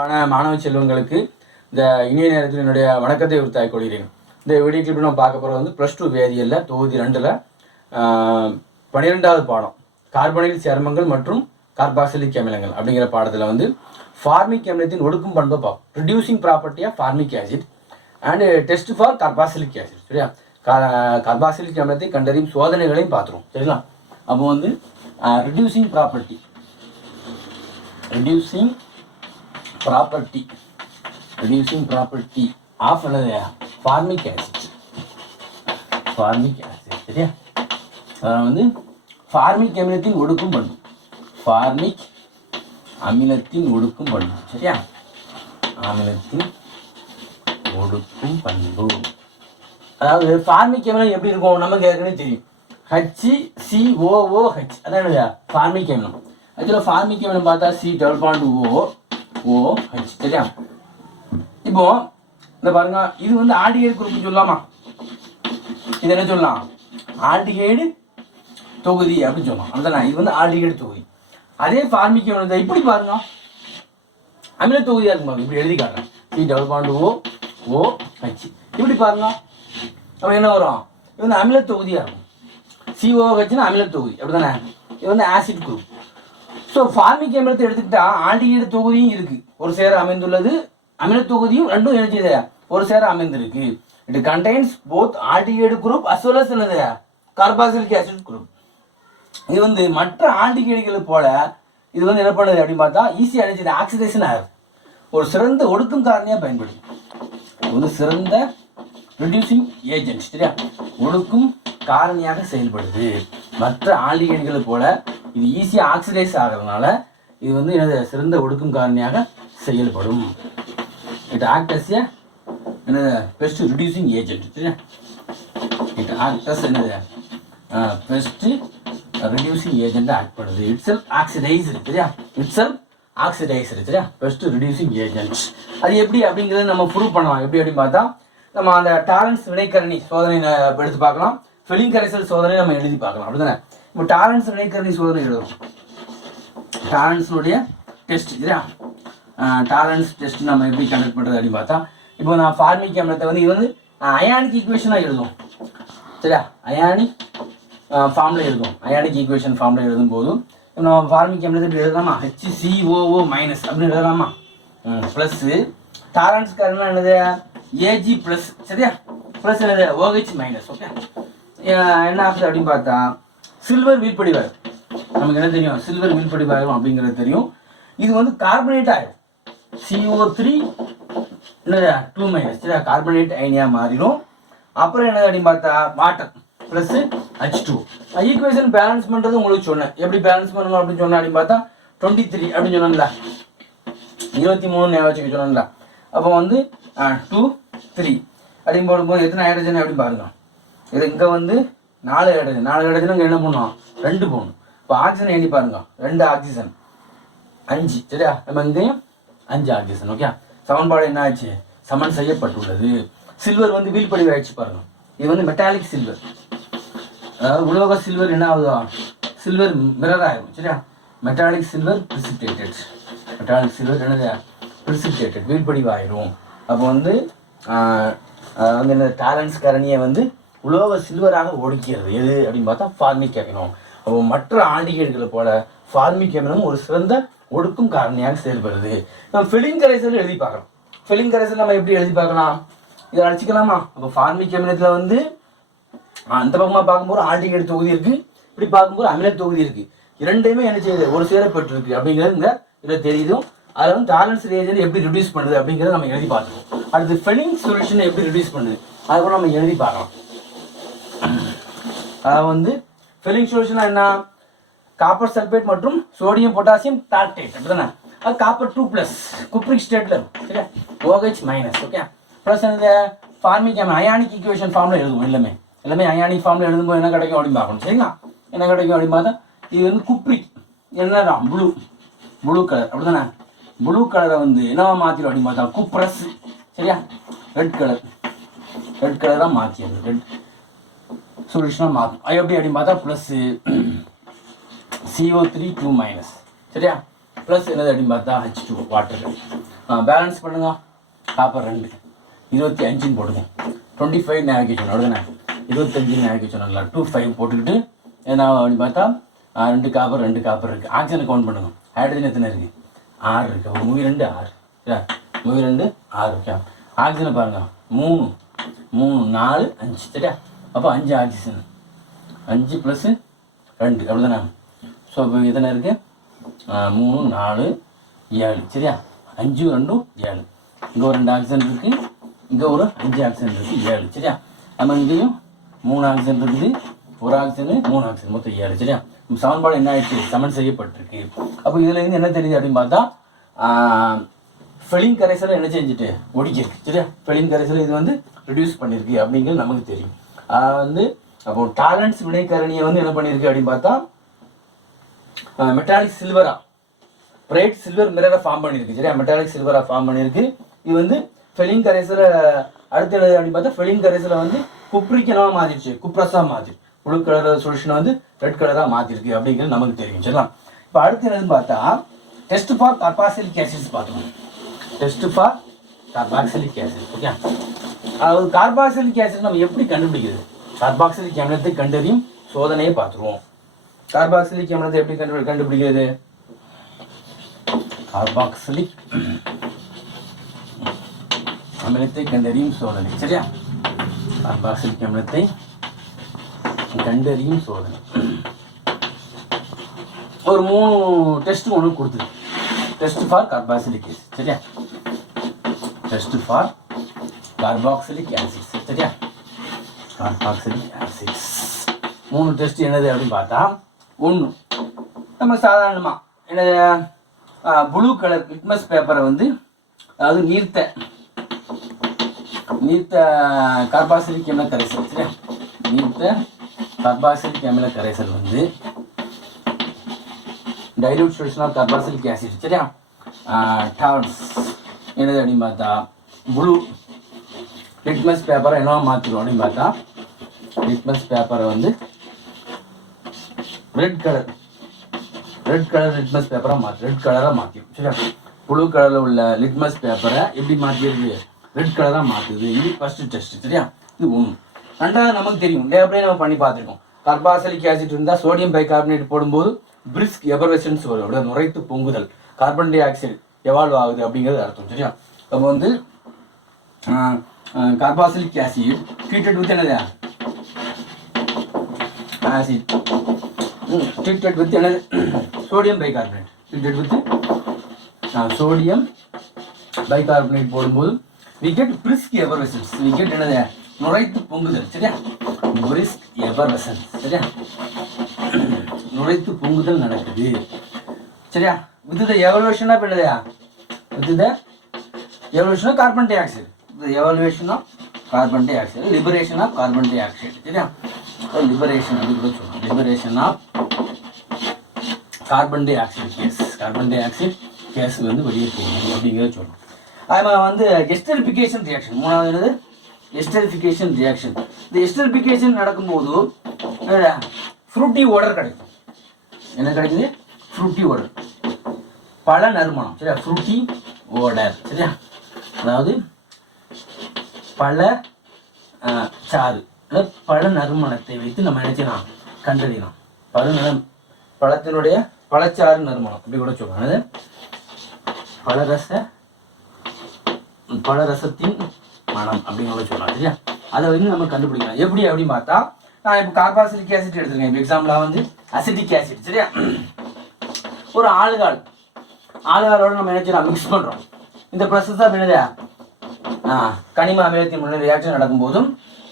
ஆன மாணவ செல்வங்களுக்கு இந்த இணைய நேரத்தில் என்னுடைய வணக்கத்தை உறுத்தாய் கொள்கிறேன். இந்த வீடியோ கிளிப்பில் நம்ம பார்க்க போகிறது வந்து ப்ளஸ் டூ வேதியியலில் தொகுதி ரெண்டில் பன்னிரெண்டாவது பாடம் கார்பனில் சேர்மங்கள் மற்றும் கார்பாக்சிலிக் அமிலங்கள் அப்படிங்கிற பாடத்தில் வந்து ஃபார்மிக் அமிலத்தின் ஒடுக்கும் பண்பை பார்ப்போம் reducing property of formic acid and test for carboxylic acid சரியா? கார்பாசிலிக் அமிலத்தை கண்டறியும் சோதனைகளையும் பார்த்துருவோம் சரிங்களா? அப்போ வந்து reducing property reducing property reducing property of என்னது ஃபார்மிக் ஆசிட் ஃபார்மிக் ஆசிட் சரியா? அதாவது வந்து ஃபார்மிக் அமிலத்தின் ஒடுக்கும் பண்பு. ஃபார்மிக் அமிலத்தின் ஒடுக்கும் பண்பு சரியா? அமிலத்தின் ஒடுக்கும் பண்பு. அதாவது ஃபார்மிக் அமிலம் எப்படி இருக்கும்? நமக்கு ஏற்கனவே தெரியும். ஹச் சிஓஓஹெச் அதான் ஃபார்மிக் அமிலம். ஆக்சுவலாக ஃபார்மிக் அமிலம் பார்த்தா C double bond O O H சரியா இப்போ இந்த பாருங்க இது வந்து ஆல்டிகைடு குரூப் சொல்லலாமா இது என்ன சொல்லலாம் ஆல்டிகைடு தொகுதி அப்படின்னு சொல்லலாம் அதுதான் இது வந்து ஆல்டிகைடு தொகுதி. அதே ஃபார்மிக் இப்படி பாருங்க. அமில தொகுதியாக இருக்கும் பாருங்க. இப்படி எழுதி காட்டுறேன். C double bond O O H இப்படி பாருங்க. அப்போ என்ன வரும்? இது வந்து அமில தொகுதியாக இருக்கும். சிஓஹெச்னா அமில தொகுதி. அப்படிதானே இது வந்து ஆசிட் குரூப் ஸோ ஃபார்மிக் அமிலத்தை எடுத்துக்கிட்டா ஆல்டிகைடு தொகுதியும் இருக்கு. ஒரு சேர அமைந்துள்ளது அமில தொகுதியும் ரெண்டும் எனர்ஜி ஒரு சேர அமைந்திருக்கு. இட் கண்டைன்ஸ் போத் ஆண்டிகேடு குரூப் அஸ் வெல் அஸ் என்னது? கார்பாசிலிக் ஆசிட் குரூப் இது வந்து மற்ற ஆண்டிகேடுகளை போல இது வந்து என்ன பண்ணுது அப்படின்னு பார்த்தா ஈஸியாக எனர்ஜி ஆக்சிடேஷன் ஆகும் ஒரு சிறந்த ஒடுக்கும் காரணியாக பயன்படுது. ஒரு சிறந்த ரிடியூசிங் ஏஜென்ட் சரியா? ஒடுக்கும் காரணியாக செயல்படுது. மற்ற ஆல்டிகைடுகளை போல இது ஈஸியாக ஆக்சிடைஸ் ஆகிறதுனால இது வந்து எனது சிறந்த ஒடுக்கும் காரணியாக செயல்படும். இட் ஆக்ட் அஸ் ஏ என்னது best reducing agent it act as என்னது பெஸ்ட் ரிடியூசிங் ஏஜென்ட் ஆக்ட் பண்ணுது. இட் செல்ஃப் ஆக்சிடைஸ் இருக்குதுயா இட் செல்ஃப் ஆக்சிடைஸ் இருக்குதுயா பெஸ்ட் ரிடியூசிங் ஏஜென்ட் அது எப்படி அப்படிங்கிறத நம்ம ப்ரூவ் பண்ணலாம். எப்படி அப்படின்னு பார்த்தா நம்ம அந்த டாலன்ஸ் வினைக்கரணி சோதனை எடுத்து பார்க்கலாம். ஃபெலிங் கரைசல் சோதனை நம்ம எழுதி பார்க்கலாம். அப்படிதானே? இப்போ டாரன்ஸ் இணைக்கரணி சோதனை எழுதும் டாரன்ஸினுடைய டெஸ்ட் சரியா? டாலன்ஸ் டெஸ்ட் நம்ம எப்படி கண்டக்ட் பண்ணுறது அப்படின்னு பார்த்தா இப்போ நான் ஃபார்மிக் அமிலத்தை வந்து இது வந்து அயானிக் ஈக்குவேஷனாக எழுதும் சரியா? அயானிக் ஃபார்மில் எழுதும் அயானிக் ஈக்குவேஷன் ஃபார்மில் எழுதும் போதும் இப்போ நம்ம ஃபார்மிக் அமிலத்தை இப்படி எழுதலாமா? ஹெச்சிசிஓஓ மைனஸ் அப்படின்னு எழுதலாமா? ப்ளஸ்ஸு டாலன்ஸ் காரணம் என்னது? ஏஜி ப்ளஸ் சரியா? ப்ளஸ் என்னது? ஓஹெச் மைனஸ் ஓகே என்ன ஆகுது அப்படின்னு பார்த்தா சில்வர் வீழ்படிவாய் நமக்கு என்ன தெரியும்? சில்வர் வீழ்படிவாகும் அப்படிங்கிறது தெரியும். இது வந்து கார்பனேட் ஆயிடும். சிஓ த்ரீ என்னது? டூ மைனஸ் சரியா? கார்பனேட் அயனியாக மாறிடும். அப்புறம் என்னது அப்படின்னு பார்த்தா water plus H two equation balance பண்ணுறது உங்களுக்கு சொன்னேன். எப்படி பேலன்ஸ் பண்ணணும் அப்படின்னு சொன்னேன் அப்படின்னு பார்த்தா டுவெண்ட்டி த்ரீ அப்படின்னு சொன்னேன்ல. இருபத்தி மூணு ஞாபகம் வச்சுக்க சொன்னேன்ல. அப்போ வந்து டூ த்ரீ அப்படின்னு போடும்போது எத்தனை ஹைட்ரஜன் அப்படின்னு பாருங்க. இது இங்கே வந்து நாலு ஹைட்ரஜன் நாலு ஹைட்ரஜன் இங்கே என்ன பண்ணுவோம் ரெண்டு போகணும் இப்போ ஆக்சிஜன் எண்ணி பாருங்க. ரெண்டு ஆக்சிஜன் அஞ்சு சரியா? நம்ம இங்கேயும் அஞ்சு ஆக்சிஜன் ஓகே சமன்பாடு என்ன ஆச்சு? சமன் செய்யப்பட்டுள்ளது. சில்வர் வந்து வீழ்படி ஆயிடுச்சு பாருங்க. இது வந்து மெட்டாலிக் சில்வர் அதாவது உலோக சில்வர் என்ன ஆகுதா? சில்வர் மிரர் ஆகும் சரியா? Metallic silver precipitated metallic silver என்னது? பிரிசிபிடேட்டட் வீழ்படிவாயிரும். அப்போ வந்து வந்து என்ன டேலண்ட்ஸ் கரணியை வந்து உலோக சில்வராக ஒடுக்கிறது எது அப்படின்னு பார்த்தா ஃபார்மிக் அமிலம் அப்போ மற்ற ஆண்டிகைடுகளை போல ஃபார்மிக் அமிலம் ஒரு சிறந்த ஒடுக்கும் காரணியாக செயல்படுது. நம்ம ஃபிலிங் கரைசல் எழுதி பார்க்கலாம் ஃபிலிங் கரைசல் நம்ம எப்படி எழுதி பார்க்கலாம்? இதை அழைச்சிக்கலாமா அப்போ ஃபார்மிக் அமிலத்தில் வந்து அந்த பக்கமாக பார்க்கும்போது ஆல்டிகைடு தொகுதி இருக்குது இப்படி பார்க்கும்போது அமில தொகுதி இருக்குது இரண்டையுமே என்ன செய்யுது? ஒரு சேரப்பட்டிருக்கு அப்படிங்கிறது இந்த இதில் தெரியுதும் அதில் வந்து டாலன்ஸ் ரேஜன் எப்படி ரிடியூஸ் பண்ணுது அப்படிங்கிறத நம்ம எழுதி பார்த்துருவோம். அடுத்து ஃபெலிங் சொல்யூஷன் எப்படி ரிடியூஸ் பண்ணுது? அதை கூட நம்ம எழுதி பார்க்கலாம். அதாவது வந்து ஃபில்லிங் சொல்யூஷனா என்ன? காப்பர் சல்பேட் மற்றும் சோடியம் பொட்டாசியம் டார்டேட் அப்படிதானே? அது காப்பர் டூ ப்ளஸ் குப்ரிக் ஸ்டேட்டில் இருக்கும். சரியா? ஓஹெச் மைனஸ் ஓகே ப்ளஸ் இந்த ஃபார்மிக் அயானிக் ஈக்குவேஷன் ஃபார்மில் எழுதுவோம் எல்லாமே. எல்லாமே அயானிக் ஃபார்மில் எழுதும்போது என்ன கிடைக்கும் அப்படின்னு பார்க்கணும். சரிங்களா? என்ன கிடைக்கும் அப்படின்னு பார்த்தா இது வந்து குப்ரிக் என்னடா ப்ளூ ப்ளூ கலர் அப்படிதானே? ப்ளூ கலரை வந்து என்னவா மாற்றிடும் அப்படின்னு பார்த்தா குப்ரஸ் சரியா? ரெட் கலர் ரெட் கலராக மாற்றியது ரெட் சொல்யூஷனாக மாற்றும் அது எப்படி அப்படின்னு பார்த்தா plus CO three two minus சரியா? ப்ளஸ் என்னது அப்படின்னு பார்த்தா ஹெச் டூ வாட்டர் பேலன்ஸ் பண்ணுங்க. காப்பர் ரெண்டு. இருபத்தி அஞ்சுன்னு போடுங்க. டுவெண்ட்டி ஃபைவ் நேவிகேஷன் அவ்வளோதானே இருபத்தஞ்சு நேவிகேஷன் வரலாம் டூ ஃபைவ் போட்டுக்கிட்டு என்ன அப்படின்னு பார்த்தா ரெண்டு காப்பர் ரெண்டு காப்பர் இருக்குது ஆக்சிஜனை கவுண்ட் பண்ணுங்க. ஹைட்ரஜன் எத்தனை இருக்குது ஆறு இருக்குது அப்போ மூவி ரெண்டு ஆறு. சரியா? மூவி ரெண்டு ஆறு. ஓகே. ஆக்சிஜனை பாருங்கள் மூணு. மூணு நாலு அஞ்சு. சரியா? அப்போ அஞ்சு ஆக்சிஜன் அஞ்சு ப்ளஸ்ஸு ரெண்டு அப்படிதானே? ஸோ இப்போ எத்தனை இருக்குது மூணு நாலு ஏழு. சரியா? அஞ்சு ரெண்டும் ஏழு. இங்கே ஒரு ரெண்டு ஆக்சிஜன் இருக்குது இங்கே ஒரு அஞ்சு ஆக்சிஜன் இருக்குது ஏழு. சரியா? நம்ம இங்கேயும் மூணு ஆக்சிஜன் இருக்குது ஒரு ஆக்சிஜனு மூணு ஆக்சிஜன் மொத்தம் ஏழு. சரியா? சமன்பாடு என்ன ஆயிடுச்சு? சமன் செய்யப்பட்டிருக்கு. அப்போ இதுலேருந்து என்ன தெரியுது அப்படின்னு பார்த்தா ஃபெலிங் கரைசலை என்ன செஞ்சுட்டு? ஒடிக்கிருக்கு சரியா? ஃபெலிங் கரைசலை இது வந்து ரிடியூஸ் பண்ணியிருக்கு அப்படிங்கிறது நமக்கு தெரியும். வந்து அப்போ டாலண்ட்ஸ் வினைக்கரணியை வந்து என்ன பண்ணியிருக்கு அப்படின்னு பார்த்தா மெட்டாலிக் சில்வரா பிரைட் சில்வர் மிரரை ஃபார்ம் பண்ணியிருக்கு சரியா? மெட்டாலிக் சில்வரா ஃபார்ம் பண்ணியிருக்கு. இது வந்து ஃபெலிங் கரைசலை அடுத்து அப்படின்னு பார்த்தா ஃபெலிங் கரைசலை வந்து குப்ரிக்கனாக மாற்றிடுச்சு குப்ரஸாக மாற்றிடுச்சு ப்ளூ கலர் சொல்யூஷனை வந்து ரெட் கலராக மாற்றிருக்கு அப்படிங்கிறது நமக்கு தெரியும் சரிங்களா இப்போ அடுத்து என்னதுன்னு பார்த்தா டெஸ்ட் ஃபார் கர்பாசிலிக் ஆசிட்ஸ் பார்த்துக்கணும் test for carboxylic acid okay அதாவது கார்பாக்சிலிக் ஆசிட் நம்ம எப்படி கண்டுபிடிக்கிறது? கார்பாக்சிலிக் அமிலத்தை கண்டறியும் சோதனையை பார்த்துருவோம். கார்பாக்சிலிக் அமிலத்தை எப்படி கண்டு கண்டுபிடிக்கிறது? கார்பாக்சிலிக் அமிலத்தை கண்டறியும் சோதனை சரியா? கார்பாக்சிலிக் அமிலத்தை கண்டறியும் சோதனை. ஒரு மூணு டெஸ்ட் ஒன்று கொடுத்துரு டெஸ்ட் ஃபார் கார்பாக்சிலிக் சரியா? டெஸ்ட் ஃபார் கார்பாக்சிலிக் ஆசிட்ஸ் சரியா? கார்பாக்சிலிக் ஆசிட்ஸ் மூணு டெஸ்ட் என்னது அப்படின்னு பார்த்தா ஒன்று நம்ம சாதாரணமாக என்னது ப்ளூ கலர் லிட்மஸ் பேப்பரை வந்து அதாவது நீர்த்த நீர்த்த கார்பாக்சிலிக் அமில கரைசல் சரியா? நீர்த்த கார்பாக்சிலிக் அமில கரைசல் வந்து dilute solution of carboxylic acid சரியா? டார்ஸ் என்னது அப்படின்னு பார்த்தா ப்ளூ லிட்மஸ் பேப்பரை என்னவா மாற்றிடும் அப்படின்னு பார்த்தா லிட்மஸ் பேப்பரை வந்து red colour red colour litmus பேப்பரை மாற்றி ரெட் கலராக மாற்றிடும் சரியா? ப்ளூ கலரில் உள்ள லிட்மஸ் பேப்பரை எப்படி மாற்றிடுது ரெட் கலராக மாற்றுது இது ஃபஸ்ட்டு டெஸ்ட் சரியா? இது ஒன்று ரெண்டாவது நமக்கு தெரியும். அப்படியே நம்ம பண்ணி பார்த்துருக்கோம். கார்பாசலிக் ஆசிட் இருந்தால் சோடியம் பைகார்பனேட் போடும்போது பிரிஸ்க் எபர்வெசன்ஸ் வரும். அப்படியே நுரைத்து பொங்குதல். கார்பன் டை ஆக்சைடு எவால்வ் ஆகுது அப்படிங்கிறது அர்த்தம் சரியா? அப்போ வந்து கார்பாசிலிக் ஆசிட் ட்ரீட்டட் வித் என்னது? ஆசிட் ட்ரீட்டட் வித் என்னது? Sodium bicarbonate treated with sodium bicarbonate போடும்போது we get brisk effervescence we get என்னது? நுழைத்து பொங்குதல் சரியா? பிரிஸ்க் எவர்வெசன்ஸ் சரியா? நுழைத்து பொங்குதல் நடக்குது சரியா? With the evolution of என்னதையா with the evolution carbon dioxide the evolution of carbon dioxide liberation of carbon dioxide சரியா liberation அப்படி கூட சொல்லலாம் liberation of carbon dioxide gas carbon dioxide gas வந்து வெளியே போகணும் அப்படிங்கிறத சொல்லணும் அதுமாதிரி வந்து எஸ்டரிஃபிகேஷன் ரியாக்ஷன் மூணாவது என்னது எஸ்டரிஃபிகேஷன் ரியாக்ஷன் இந்த எஸ்டரிஃபிகேஷன் நடக்கும்போது ஃப்ரூட்டி ஓடர் கிடைக்கும் என்ன கிடைக்குது ஃப்ரூட்டி ஓடர் பல நறுமணம் சரியா? ஃப்ரூட்டி ஓடர் சரியா? அதாவது பல ஆஹ், சாறு அதாவது பழ நறுமணத்தை வைத்து நம்ம என்ன கண்டறியலாம். பழ பழத்தினுடைய பழச்சாறு நறுமணம் அப்படி கூட சொல்லுவாங்க அதாவது பழரச பழரசத்தின் மனம் கூட சொல்லலாம் சரியா? அதை வந்து நம்ம கண்டுபிடிக்கலாம். எப்படி அப்படின்னு பார்த்தா நான் இப்போ கார்பாசிலிக் ஆசிட் எடுத்துருக்கேன். இப்போ எக்ஸாம்பிளாக வந்து அசிட்டிக் ஆசிட் சரியா? ஒரு ஆளுகால் ஆதாரோட நம்ம என்ன மிக்ஸ் பண்ணுறோம் இந்த ப்ராசஸ் தான் என்னது? கனிம அமிலத்தின் முன்ன ரியாக்ஷன் நடக்கும்போதும்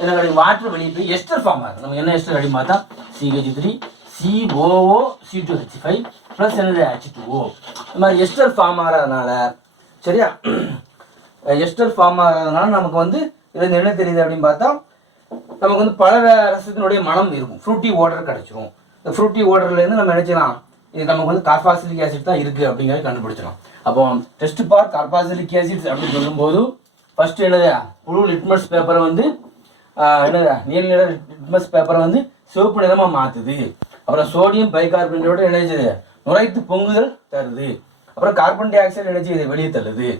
என்ன கிடைக்கும்? வாட்டர் வெளியே போய் எஸ்டர் ஃபார்ம் ஆகும். நம்ம என்ன எஸ்டர் அப்படின்னு பார்த்தா CH three COO C two H five plus என்னது? ஹெச் டூ ஓ இந்த மாதிரி எஸ்டர் ஃபார்ம் ஆகிறதுனால சரியா? எஸ்டர் ஃபார்ம் ஆகிறதுனால நமக்கு வந்து இதுல என்ன தெரியுது அப்படின்னு பார்த்தா நமக்கு வந்து பல ரசத்தினுடைய மனம் இருக்கும். ஃப்ரூட்டி வாட்டர் கிடச்சிரும். இந்த ஃப்ரூட்டி வாட்டர்லேருந்து நம்ம நினைச்சலாம் இது நமக்கு வந்து கார்பாசிலிக் ஆசிட் தான் இருக்குது அப்படிங்கிறத கண்டுபிடிச்சிடலாம். அப்போ டெஸ்ட் பார் கார்பாசிலிக் ஆசிட்ஸ் அப்படின்னு சொல்லும்போது ஃபர்ஸ்ட் என்னது? புழு லிட்மஸ் பேப்பரை வந்து என்னதா என்னது? நீல நிற லிட்மஸ் பேப்பரை வந்து சிவப்பு நிறமாக மாற்றுது அப்புறம் சோடியம் பைகார்பனேட்டோட இணைச்சது செய்யுது? நுரைத்து பொங்குதல் தருது. அப்புறம் கார்பன் டை ஆக்சைடு இணைச்சி இதை வெளியே தள்ளுது.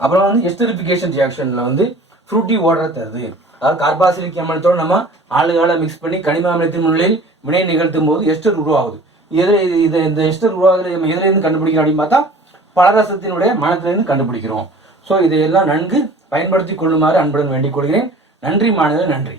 அப்புறம் வந்து எஸ்டரிஃபிகேஷன் ரியாக்ஷனில் வந்து ஃப்ரூட்டி ஓடரை தருது. அதாவது கார்பாசிலிக் அமிலத்தோடு நம்ம ஆளுகால மிக்ஸ் பண்ணி கனிம அமிலத்தின் முன்னிலையில் வினை நிகழ்த்தும் போது எஸ்டர் உருவாகுது. இது இது- இந்த எஸ்டர் உருவாகுது நம்ம எதுலேருந்து கண்டுபிடிக்கிறோம் அப்படின்னு பார்த்தா பலரசத்தினுடைய மனத்திலேருந்து கண்டுபிடிக்கிறோம். ஸோ இதையெல்லாம் நன்கு பயன்படுத்தி கொள்ளுமாறு அன்புடன் வேண்டிக் கொள்கிறேன். நன்றி மாணவர் நன்றி.